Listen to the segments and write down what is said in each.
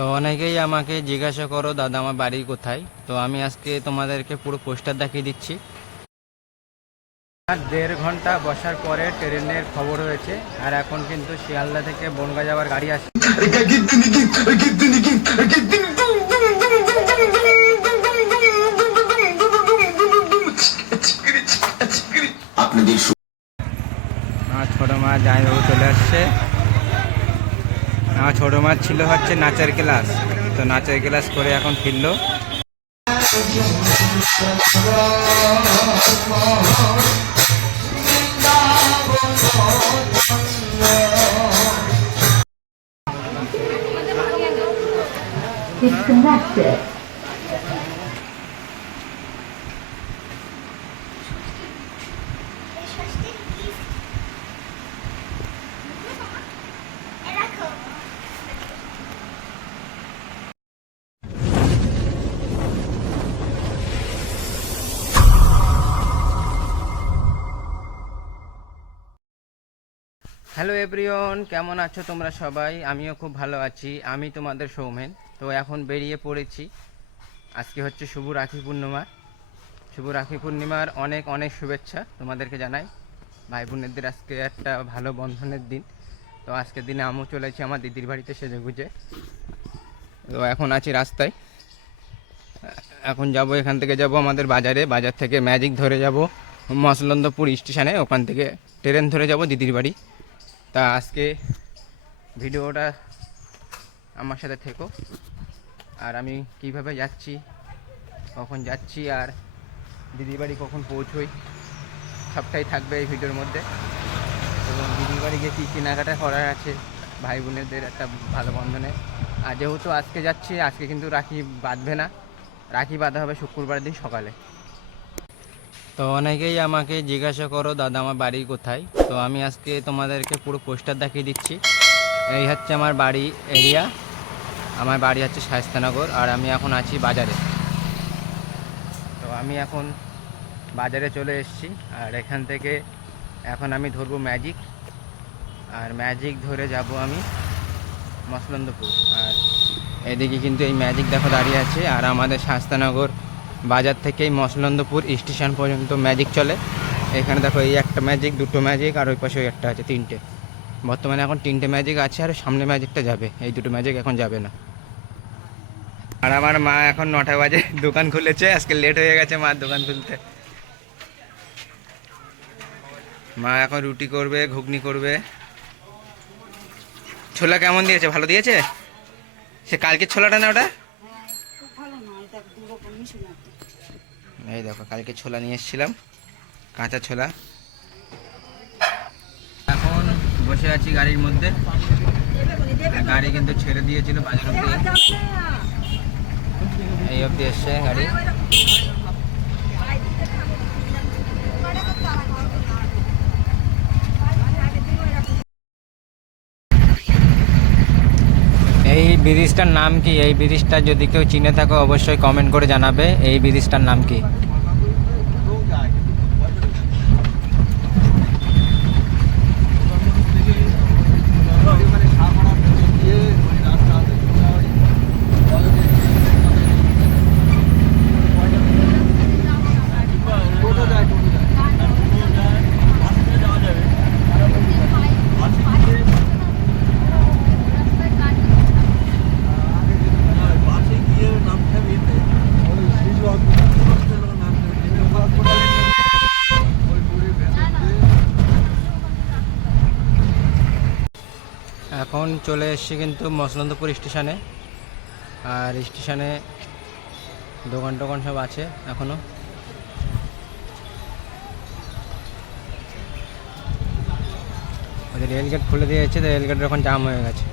তো অনেকেই আমাকে জিজ্ঞাসা করো দাদা আমার বাড়ি কোথায়। তো আমি আজকে তোমাদেরকে পুরো পোস্টার দেখিয়ে দিচ্ছি। 1.5 ঘন্টা বসার পরে ট্রেনের খবর হয়েছে, আর এখন কিন্তু শিয়ালদা থেকে বনগাঁ যাওয়ার গাড়ি আসছে। আমার ছোটো মা জামাইবাবু চলে আসছে। আমার ছোটো মার ছিল হচ্ছে নাচের ক্লাস, তো নাচের ক্লাস করে এখন ফিরলো। Disconnected. হ্যালো এভরিওয়ান, কেমন আছো তোমরা সবাই? আমিও খুব ভালো আছি। আমি তোমাদের সৌমেন। তো এখন বেরিয়ে পড়েছি। আজকে হচ্ছে শুভ রাখি পূর্ণিমা। শুভ রাখি পূর্ণিমার অনেক অনেক শুভেচ্ছা তোমাদেরকে জানাই। ভাই বোনেদের আজকে একটা ভালো বন্ধনের দিন। তো আজকের দিনে আমিও চলেছি আমার দিদির বাড়িতে সেজেগুজে। তো এখন আছি রাস্তায়। এখন যাব, এখান থেকে যাব আমাদের বাজারে। বাজার থেকে ম্যাজিক ধরে যাব মসলন্দপুর স্টেশনে, ওখান থেকে ট্রেন ধরে যাব দিদির বাড়ি। তা আজকে ভিডিওটা আমার সাথে থেকো। আর আমি কিভাবে যাচ্ছি, কখন যাচ্ছি, আর দিদির বাড়ি কখন পৌঁছই, সবটাই থাকবে এই ভিডিওর মধ্যে। এবং দিদির বাড়ি গিয়ে কী কেনাকাটা করার আছে ভাই বোনেদের একটা ভালো বন্ধনে। আর যেহেতু আজকে যাচ্ছি, আজকে কিন্তু রাখি বাঁধবে না, রাখি বাঁধা হবে শুক্রবার দিন সকালে। তো অনেকেই আমাকে জিজ্ঞাসা করো দাদা আমার বাড়ি কোথায়। তো আমি আজকে তোমাদেরকে পুরো পোস্টার দেখিয়ে দিচ্ছি। এই হচ্ছে আমার বাড়ি এরিয়া। আমার বাড়ি হচ্ছে শায়েস্তানগর, আর আমি এখন আছি বাজারে। তো আমি এখন বাজারে চলে এসেছি, আর এখান থেকে এখন আমি ধরবো ম্যাজিক, আর ম্যাজিক ধরে যাব আমি মসলন্দপুর। আর এদিকে কিন্তু এই ম্যাজিক দেখো দাঁড়িয়ে আছে। আর আমাদের শায়েস্তানগর বাজার থেকেই মসলন্দপুর স্টেশন পর্যন্ত ম্যাজিক চলে। এখানে দেখো এই একটা ম্যাজিক, দুটো ম্যাজিক, আর ওই পাশে একটা আছে, তিনটে। বর্তমানে এখন তিনটে ম্যাজিক আছে, আর সামনে ম্যাজিকটা যাবে, এই দুটো ম্যাজিক এখন যাবে না। আর আমার মা এখন 9টা বাজে দোকান খুলেছে, আজকে লেট হয়ে গেছে মার দোকান খুলতে। মা এখন রুটি করবে, ঘুগনি করবে। ছোলা কেমন দিয়েছে? ভালো দিয়েছে? সে কালকের ছোলাটা না ওটা? এই দেখো কালকে ছোলা নিয়ে এসেছিলাম, কাঁচা ছোলা। এখন বসে আছি গাড়ির মধ্যে। গাড়ি কিন্তু ছেড়ে দিয়েছিল বাজার অব্দি, এই অব্দি এসছে গাড়ি। এই ব্রিজটার নাম কি? এই ব্রিজটা যদি কেউ চিনে থাকো অবশ্যই কমেন্ট করে জানাবে এই ব্রিজটার নাম কি। এখন চলে এসেছি কিন্তু মসলন্দপুর স্টেশনে। আর স্টেশনে দোকান টোকান সব আছে এখনো। রেলগেট খুলে দিয়েছে, তো রেলগেটের এখন জাম হয়ে গেছে।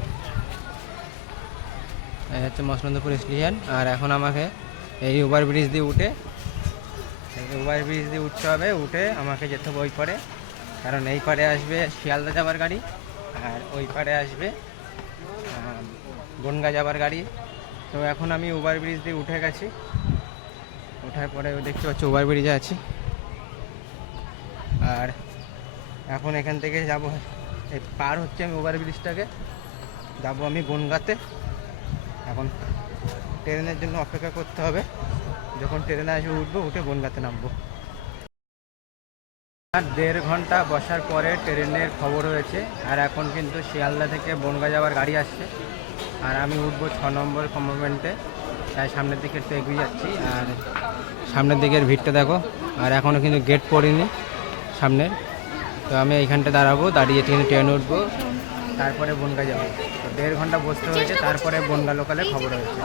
এই হচ্ছে মসলন্দপুর স্টেশন। আর এখন আমাকে এই ওভারব্রিজ দিয়ে উঠে, ওভারব্রিজ দিয়ে উঠতে হবে। উঠে আমাকে যেতে হবে ওই পারে, কারণ এই পারে আসবে শিয়ালদা যাবার গাড়ি, আর ওই পারে আসবে বনগাঁ যাবার গাড়ি। তো এখন আমি ওভারব্রিজ দিয়ে উঠে গেছি। ওঠার পরে দেখতে পাচ্ছি ওভারব্রিজে আছি। আর এখন এখান থেকে যাব, পার হচ্ছে আমি ওভারব্রিজটাকে, যাবো আমি বনগাঁতে। এখন ট্রেনের জন্য অপেক্ষা করতে হবে, যখন ট্রেনে আসবে উঠবো, উঠে বনগাঁতে নামবো। আর 1.5 ঘন্টা বসার পরে ট্রেনের খবর হয়েছে, আর এখন কিন্তু শিয়ালদা থেকে বনগাঁ যাওয়ার গাড়ি আসছে, আর আমি উঠবো 6 নম্বর কম্পার্টমেন্টে। তাই সামনের দিকে একটু এগিয়ে যাচ্ছি, আর সামনের দিকের ভিড়টা দেখো। আর এখনও কিন্তু গেট পড়িনি সামনের, তো আমি এইখানটা দাঁড়াবো, দাঁড়িয়ে কিন্তু ট্রেন উঠবো, তারপরে বনগাঁ যাবো। তো 1.5 ঘন্টা বসতে হয়েছে, তারপরে বনগাঁ লোকালে খবর হয়েছে।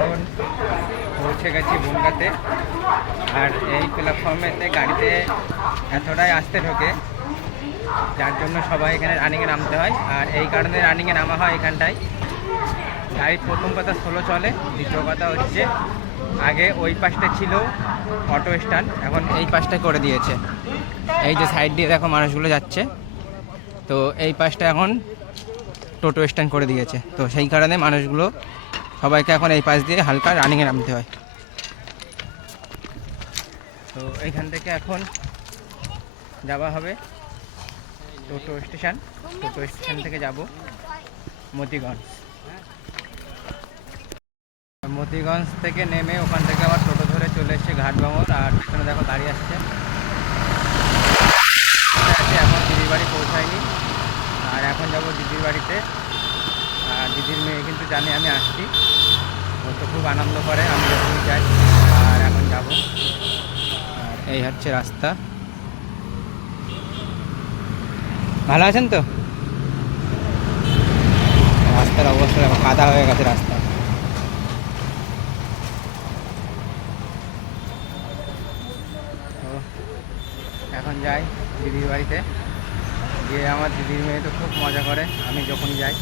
এখন পৌঁছে গেছি বনগাঁতে, আর এই প্ল্যাটফর্মেতে গাড়িতে এতটাই আসতে ঢোকে, যার জন্য সবাই এখানে রানিংয়ে নামতে হয়। আর এই কারণে রানিংয়ে নামা হয় এখানটায়। গাড়ির প্রথম কথা স্লো চলে, দ্বিতীয় কথা হচ্ছে আগে ওই পাশটা ছিল অটো স্ট্যান্ড, এখন এই পাশটাই করে দিয়েছে। এই যে সাইড দিয়ে দেখো মানুষগুলো যাচ্ছে, তো এই পাশটা এখন টোটো স্ট্যান্ড করে দিয়েছে। তো সেই কারণে মানুষগুলো সবাইকে এখন এই পাশ দিয়ে হালকা রানিংয়ে নামতে হয়। তো এইখান থেকে এখন যাওয়া হবে টোটো স্টেশন। টোটো স্টেশন থেকে যাব মতিগঞ্জ। মতিগঞ্জ থেকে নেমে ওখান থেকে আবার টোটো ধরে চলে এসেছে ঘাটবাঙর, আর পিছনে দেখো গাড়ি আসছে। এখন দিদির বাড়ি পৌঁছায়নি, আর এখন যাব দিদির বাড়িতে। আর দিদির মেয়ে কিন্তু জানে আমি আসছি, ও তো খুব আনন্দ করে আমি যখন যাই। আর এখন যাব, আর এই হচ্ছে রাস্তা। ভালো আছেন তো? রাস্তার অবস্থা কাদা হয়ে গেছে রাস্তা। তো এখন যাই দিদির বাড়িতে গিয়ে। আমার দিদির মেয়ে তো খুব মজা করে আমি যখন যাই।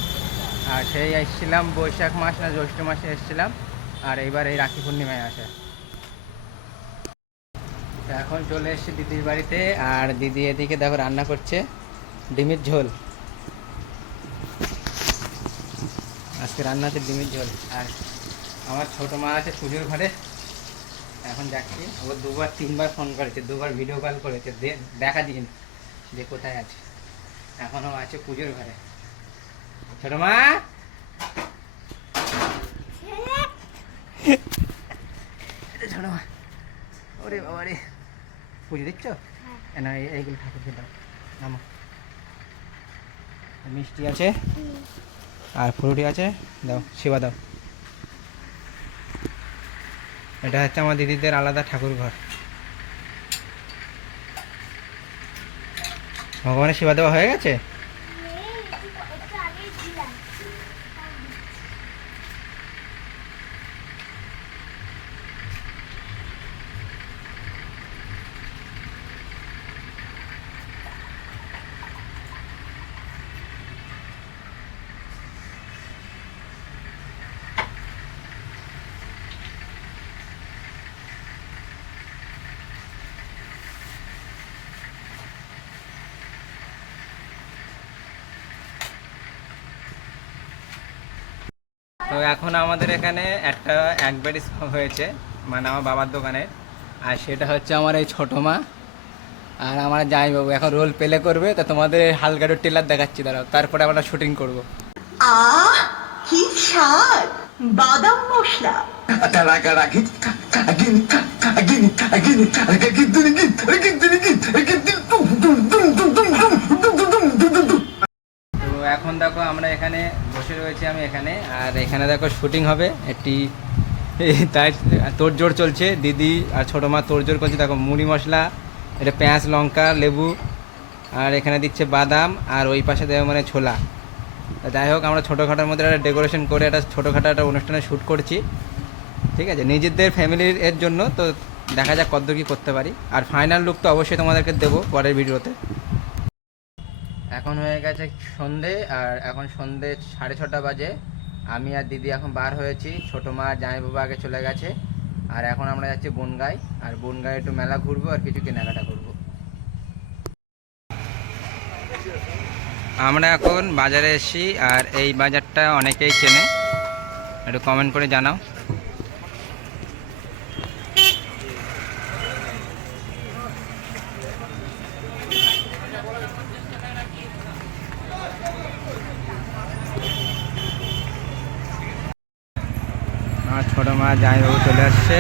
আর সেই এসেছিলাম বৈশাখ মাস না জ্যৈষ্ঠ মাসে এসেছিলাম, আর এইবার এই রাখি পূর্ণিমায় আসে। এখন চলে এসেছি দিদির বাড়িতে, আর দিদি এদিকে দেখো রান্না করছে ডিমের ঝোল। আজকে রান্না আছে ডিমের ঝোল। আর আমার ছোটো মা আছে পুজোর ঘরে, এখন যাচ্ছি। ও 2-3বার ফোন করেছে, 2বার ভিডিও কল করেছে, দেখা দিন যে কোথায় আছে। এখনও আছে পুজোর ঘরে। ছোটো মা, ছোটো মা, ওরে বাবা রে, পুজো দিচ্ছ? না এইগুলো ঠাকুরকে দাও, নামো। মিষ্টি আছে আর ফ্রুটি আছে, দাও, সেবা দাও। এটা হচ্ছে আমার দিদিদের আলাদা ঠাকুর ঘর। ভগবানের সেবা দেওয়া হয়ে গেছে? তো এখন আমাদের এখানে একটা একবারই হয়েছে, মানে আমার বাবার দোকানে। আর সেটা হচ্ছে আমার এই ছোটো মা আর আমার জামাইবাবু এখন রোল প্লে করবে। তা তোমাদের হালকা একটু টেলার দেখাচ্ছি, দাঁড়াও, তারপরে আমরা শুটিং করবো। আহ কি স্বাদ, বাদাম মশলা। তো এখন দেখো আমরা এখানে বসে রয়েছি, আমি এখানে, আর এখানে দেখো শুটিং হবে একটি, তাই তোড়জোড় চলছে। দিদি আর ছোটো মা তোড়জোড় করছে। দেখো মুড়ি মশলা, এটা পেঁয়াজ লঙ্কা লেবু, আর এখানে দিচ্ছে বাদাম, আর ওই পাশে দেবে মানে ছোলা। যাই হোক, আমরা ছোটোখাটোর মধ্যে একটা ডেকোরেশন করে একটা ছোটোখাটো একটা অনুষ্ঠানে শ্যুট করছি, ঠিক আছে, নিজেদের ফ্যামিলির এর জন্য। তো দেখা যাক কতদূর কী করতে পারি। আর ফাইনাল লুক তো অবশ্যই তোমাদেরকে দেবো পরের ভিডিওতে। এখন হয়ে গেছে সন্ধে, আর এখন সন্ধে 6:30 বাজে। আমি আর দিদি এখন বার হয়েছি, ছোটো মা আর জামাইবাবু আগে চলে গেছে। আর এখন আমরা যাচ্ছি বনগাঁয়, আর বনগাঁয় একটু মেলা ঘুরবো আর কিছু কেনাকাটা করবো। আমরা এখন বাজারে এসেছি, আর এই বাজারটা অনেকেই চেনে, একটু কমেন্ট করে জানাও। আমার ছোটো মা জামাইবাবু চলে আসছে।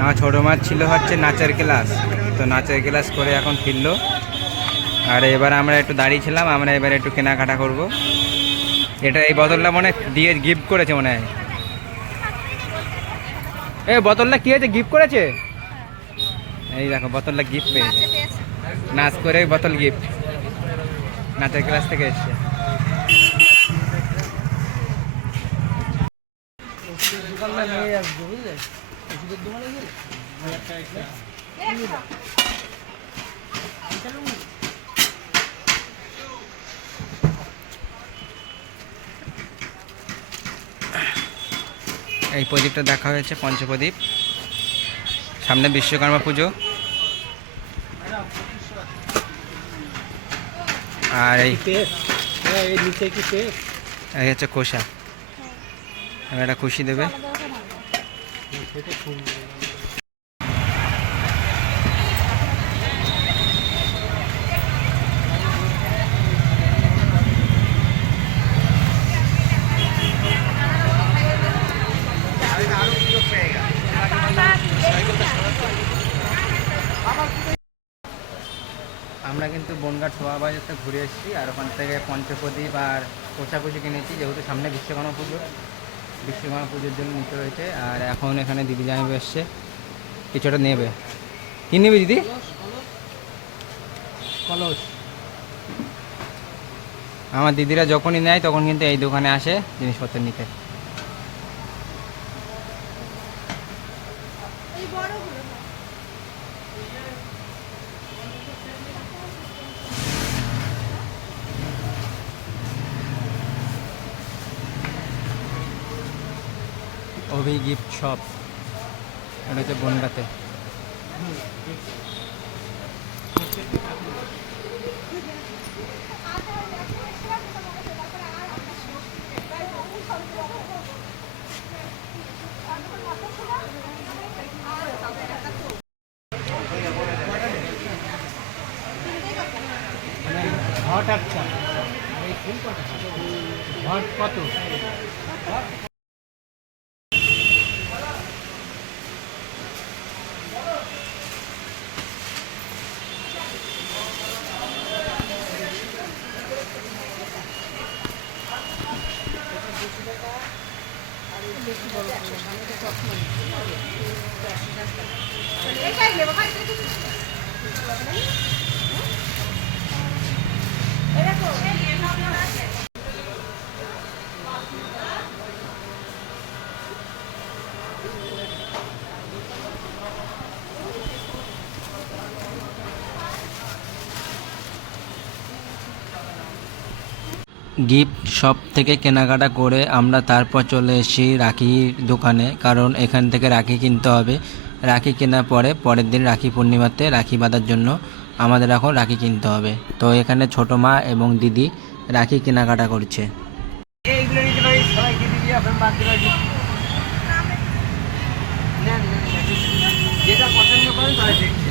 আমার ছোটো মার ছিল হচ্ছে নাচের ক্লাস, তো নাচের ক্লাস করে এখন ফিরলো। আর এবার আমরা একটু দাঁড়িয়েছিলাম, আমরা এবার একটু কেনাকাটা করব। এটা এই বোতলটা মনে দিয়ে গিফট করেছে মনে হয়। এই বোতলটা কি হয়েছে, গিফট করেছে? এই দেখো বোতলটা গিফট পেয়েছে, নাচ করে বোতল গিফট, নাচের ক্লাস থেকে এসছে। এই প্রদীপটা দেখা হয়েছে, পঞ্চপ্রদীপ, সামনে বিশ্বকর্মা পুজো। আর এই হচ্ছে খোসা, এটা খুশি দেবে। আমরা কিন্তু বনগাঁ ছোয়া বাজারটা ঘুরে এসেছি, আর ওখান থেকে পঞ্চপ্রদীপ আর কোষাকুষি কিনেছি, যেহেতু সামনে বিশ্বকর্মা পুজোর জন্য নিতে হয়েছে। আর এখন এখানে দিদি জামাইবাবু এসছে, কিছুটা নেবে। কি নেবে দিদি? কলস। আমার দিদিরা যখনই নেয় তখন কিন্তু এই দোকানে আসে জিনিসপত্র নিতে। অভি গিফট শপ, এটা হচ্ছে বনগাঁতে। ঘট আচ্ছা, ঘট কত? গিফট শপ থেকে কেনাকাটা করে আমরা তারপর চলে এসেছি রাখির দোকানে, কারণ এখান থেকে রাখি কিনতে হবে। রাখি কেনার পরে পরের দিন রাখি পূর্ণিমাতে রাখি বাঁধার জন্য আমাদের এখন রাখি কিনতে হবে। তো এখানে ছোটো মা এবং দিদি রাখি কেনাকাটা করছে। যেটা পছন্দ করেন তাই দেখছে।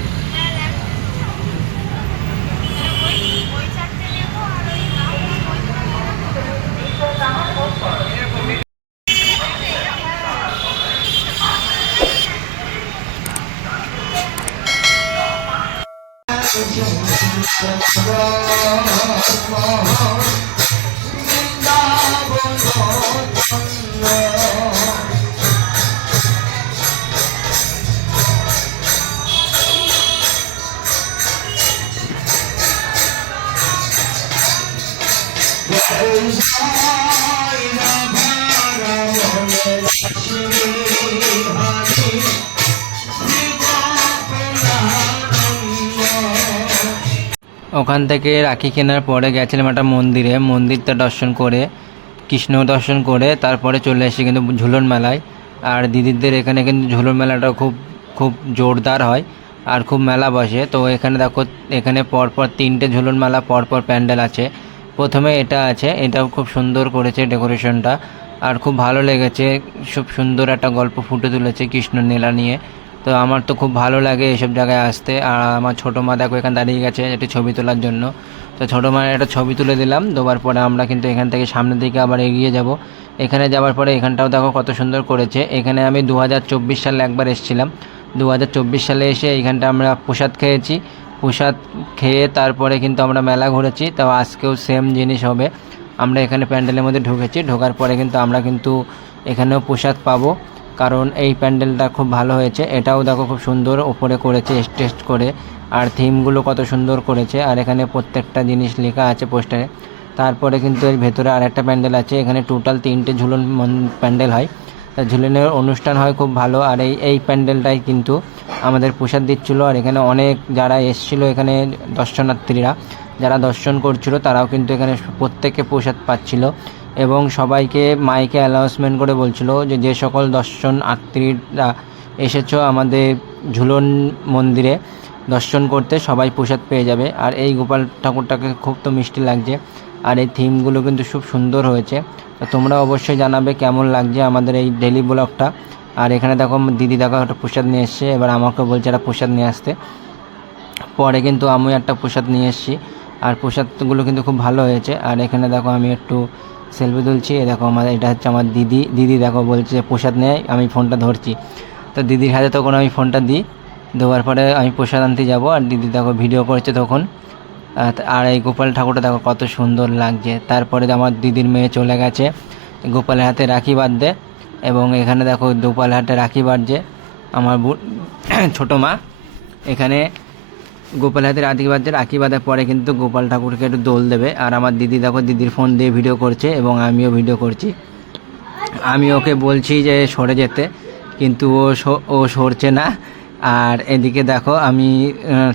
ওখান থেকে রাখি কেনার পরে গেছিলাম একটা মন্দিরে, মন্দিরটা দর্শন করে কৃষ্ণ দর্শন করে তারপরে চলে এসে কিন্তু ঝুলন মেলায়। আর দিদিদের এখানে কিন্তু ঝুলন মেলাটা খুব খুব জোরদার হয় আর খুব মেলা বসে। তো এখানে দেখো, এখানে পরপর 3টে ঝুলন মেলা পরপর প্যান্ডেল আছে। প্রথমে এটা আছে, এটাও খুব সুন্দর করেছে ডেকোরেশনটা, আর খুব ভালো লেগেছে। খুব সুন্দর একটা গল্প ফুটে তুলেছে কৃষ্ণ নীলা নিয়ে। তো আমার তো খুব ভালো লাগে এসব জায়গায় আসতে। আর আমার ছোটো মা দেখো এখানে দাঁড়িয়ে গেছে একটি ছবি তোলার জন্য। তো ছোটো মায়ের একটা ছবি তুলে দিলাম, দেওয়ার পরে আমরা কিন্তু এখান থেকে সামনের দিকে আবার এগিয়ে যাব। এখানে যাওয়ার পরে এখানটাও দেখো কত সুন্দর করেছে। এখানে আমি 2024 সালে একবার এসেছিলাম। 2024 সালে এসে এইখানটা আমরা প্রসাদ খেয়েছি। প্রসাদ খেয়ে তারপরে কিন্তু আমরা মেলা ঘুরেছি। তো আজকেও সেম জিনিস হবে। আমরা এখানে প্যান্ডেলের মধ্যে ঢুকেছি, ঢোকার পরে কিন্তু আমরা কিন্তু এখানেও প্রসাদ পাবো, কারণ এই প্যান্ডেলটা খুব ভালো হয়েছে। এটাও দেখো খুব সুন্দর ওপরে করেছে টেস্ট করে, আর থিমগুলো কত সুন্দর করেছে। আর এখানে প্রত্যেকটা জিনিস লেখা আছে পোস্টারে। তারপরে কিন্তু এর ভেতরে আরেকটা প্যান্ডেল আছে। এখানে টোটাল 3টে ঝুলন প্যান্ডেল হয়। তা ঝুলনের অনুষ্ঠান হয় খুব ভালো। আর এই প্যান্ডেলটাই কিন্তু আমাদের প্রসাদ দিচ্ছিলো। আর এখানে অনেক যারা এসেছিলো, এখানে দর্শনার্থীরা যারা দর্শন করছিল তারাও কিন্তু এখানে প্রত্যেকে প্রসাদ পাচ্ছিল, এবং সবাইকে মাইকে অ্যানাউন্সমেন্ট করে বলছিল যে যে সকল দর্শনার্থীরা এসেছো আমাদের ঝুলন মন্দিরে দর্শন করতে, সবাই প্রসাদ পেয়ে যাবে। আর এই গোপাল ঠাকুরটাকে খুব তো মিষ্টি লাগছে, আর এই থিমগুলো কিন্তু খুব সুন্দর হয়েছে। তো তোমরা অবশ্যই জানাবে কেমন লাগছে আমাদের এই ডেলি ব্লগটা। আর এখানে দেখো দিদি দেখো একটা প্রসাদ নিয়ে এসছে, এবার আমাকে বলছে একটা প্রসাদ নিয়ে আসতে। পরে কিন্তু আমি একটা প্রসাদ নিয়ে এসেছি, আর প্রসাদগুলো কিন্তু খুব ভালো হয়েছে। আর এখানে দেখো আমি একটু সেলফি তুলছি। দেখো আমাদের এটা হচ্ছে আমার দিদি দেখো বলছে প্রসাদ নেয়, আমি ফোনটা ধরছি। তো দিদির হাতে তখন আমি ফোনটা দিই, দেওয়ার পরে আমি প্রসাদ আনতে যাবো, আর দিদি দেখো ভিডিও করছে তখন। আর এই গোপাল ঠাকুরটা দেখো কত সুন্দর লাগছে। তারপরে আমার দিদির মেয়ে চলে গেছে গোপালের হাতে রাখি বাঁধতে, এবং এখানে দেখো গোপালের হাতে রাখি বাঁধছে আমার ছোটো মা। এখানে গোপাল হাতে রাখি বাঁধার পরে কিন্তু গোপাল ঠাকুরকে একটু দোল দেবে। আর আমার দিদি দেখো দিদির ফোন দিয়ে ভিডিও করছে, এবং আমিও ভিডিও করছি। আমি ওকে বলছি যে সরে যেতে, কিন্তু ও সরছে না। আর এদিকে দেখো আমি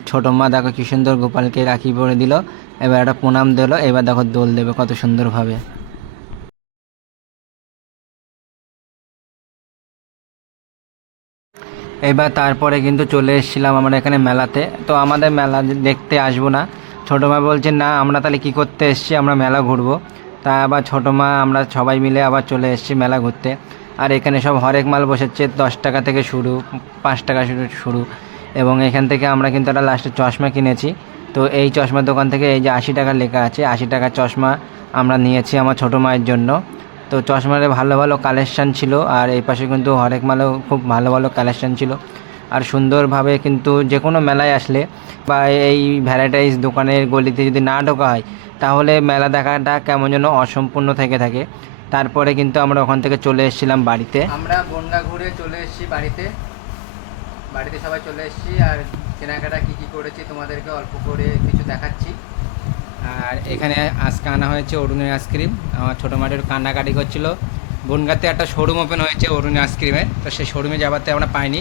ছোটো মা দেখো কি সুন্দর গোপালকে রাখি পরে দিল, এবার একটা প্রণাম দিল, এবার দেখো দোল দেবে কত সুন্দরভাবে। এবার তারপরে কিন্তু চলে এসেছিলাম আমরা এখানে মেলাতে। তো আমাদের মেলা দেখতে আসবো না, ছোটো মা বলছে না আমরা তাহলে কী করতে এসেছি, আমরা মেলা ঘুরবো। তা আবার ছোটো মা আমরা সবাই মিলে আবার চলে এসেছি মেলা ঘুরতে। আর এখানে সব হরেক মাল বসেছে, 10 টাকা থেকে শুরু, 5 টাকা শুরু। এবং এখান থেকে আমরা কিন্তু একটা লাস্টে চশমা কিনেছি। তো এই চশমার দোকান থেকে এই যে 80 টাকা লেখা আছে, 80 টাকার চশমা আমরা নিয়েছি আমার ছোটো মায়ের জন্য। তো চশমার ভালো ভালো কালেকশান ছিল, আর এই পাশে কিন্তু হরেক মালেও খুব ভালো ভালো কালেকশান ছিল। আর সুন্দরভাবে কিন্তু যে কোনো মেলায় আসলে বা এই ভ্যারাইটাইজ দোকানের গলিতে যদি না ঢোকা হয়, তাহলে মেলা দেখাটা কেমন যেন অসম্পূর্ণ থেকে থাকে। তারপরে কিন্তু আমরা ওখান থেকে চলে এসেছিলাম বাড়িতে। আমরা বনগা ঘুরে চলে এসেছি বাড়িতে সবাই চলে এসেছি। আর কেনাকাটা কী করেছি তোমাদেরকে অল্প করে কিছু দেখাচ্ছি। আর এখানে আজকে আনা হয়েছে অরুণের আইসক্রিম। আমার ছোটো মাটির কান্নাকাটি করছিল। বনগাঁতে একটা শোরুম ওপেন হয়েছে অরুণের আইসক্রিমের, তো সেই শোরুমে যাওয়াতে আমরা পাইনি।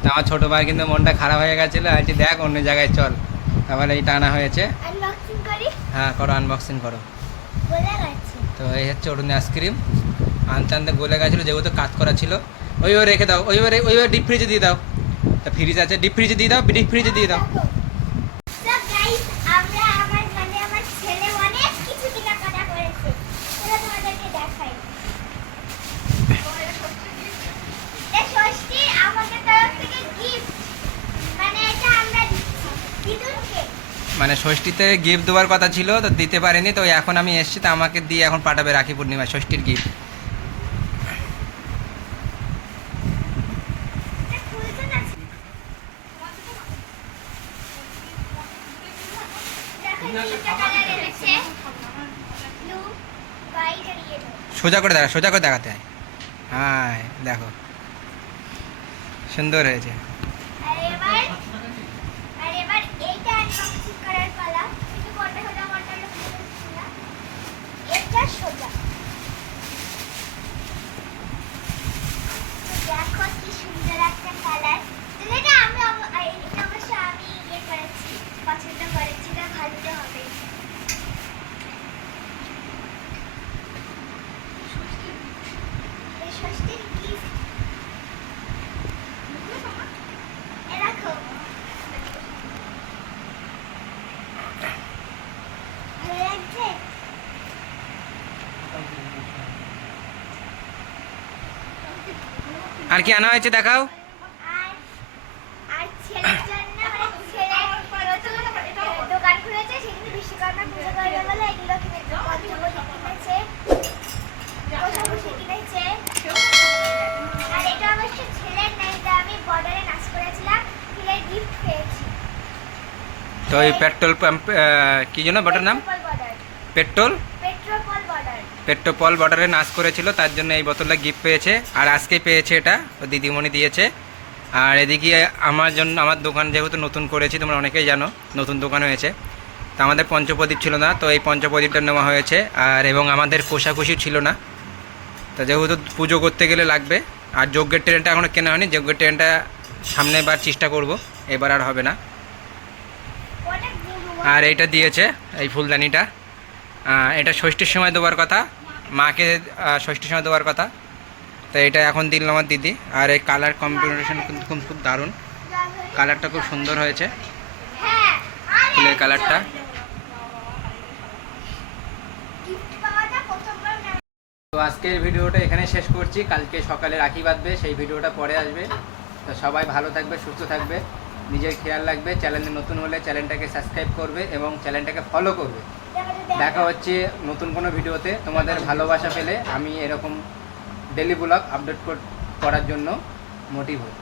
তো আমার ছোটো ভাই কিন্তু মনটা খারাপ হয়ে গেছিলো, আর দেখ অন্য জায়গায় চল, তারপরে এইটা আনা হয়েছে। হ্যাঁ করো, আনবক্সিং করো। তো এই হচ্ছে অরুণের আইসক্রিম। আনতে গলে গেছিলো, যেহেতু কাজ করা ছিল। ওইভাবে রেখে দাও, ওইভাবে ডিপ ফ্রিজে দিয়ে দাও। তা ফ্রিজ আছে, ডিপ ফ্রিজে দিয়ে দাও। মানে ষষ্ঠীতে গিফট দেওয়ার কথা ছিল, তো দিতে পারিনি। তো এখন আমি এসেছি, তো আমাকে দিয়ে এখন পাঠাবে রাখি পূর্ণিমা ষষ্ঠীর গিফট। সোজা করে দেখাতে হয়। হ্যাঁ দেখো সুন্দর হয়েছে। আর কি আনা হয়েছে দেখাও। আর আর ছেলের জন্য ছেলে নতুন দোকান খুলেছে, সেখানে বিশ্বকর্মা পুজো করবে বলে এগুলো কিনেছে। পঞ্চবটি কিনেছে, কোষাকুষি কিনেছে। আর এটা অবশ্য ছেলের না, এটা আমি বর্ডারে নাচ করেছিলাম, ছেলের গিফট পেয়েছি। তো এই পেট্রোল পাম্প কি জন্য বটার নাম? পেট্রোল পেট্রোপল বর্ডারে নাচ করেছিল, তার জন্য এই বোতলটা গিফট পেয়েছে। আর আজকে পেয়েছে, এটা ও দিদিমণি দিয়েছে। আর এদিকে আমার জন্য, আমার দোকান যেহেতু নতুন করেছি, তোমরা অনেকেই জানো নতুন দোকান হয়েছে, তো আমাদের পঞ্চপ্রদীপ ছিল না, তো এই পঞ্চপ্রদীপটা নেওয়া হয়েছে। আর এবং আমাদের কোষাকুষি ছিল না, তো যেহেতু পুজো করতে গেলে লাগবে। আর যজ্ঞের ট্রেনটা এখনও কেনা হয়নি, যজ্ঞের ট্রেনটা সামনে বার চেষ্টা করব, এবার আর হবে না। আর এইটা দিয়েছে, এই ফুলদানিটা, এটা ষষ্ঠীর সময় দেওয়ার কথা, মাকে ষষ্ঠীর সময় দেওয়ার কথা, তো এটা এখন দিল আমার দিদি। আর এই কালার কম্বিনেশন কিন্তু খুব দারুণ, কালারটা খুব সুন্দর হয়েছে, ফুলের কালারটা। তো আজকের ভিডিওটা এখানে শেষ করছি, কালকে সকালে রাখি বাঁধবে, সেই ভিডিওটা পরে আসবে। তো সবাই ভালো থাকবে, সুস্থ থাকবে, নিজের খেয়াল রাখবে। চ্যানেলে নতুন হলে চ্যানেলটাকে সাবস্ক্রাইব করবে এবং চ্যানেলটাকে ফলো করবে। দেখা হচ্ছে নতুন কোনো ভিডিওতে। তোমাদের ভালোবাসা পেলে আমি এরকম ডেলি ব্লগ আপডেট করার জন্য মোটিভ হই।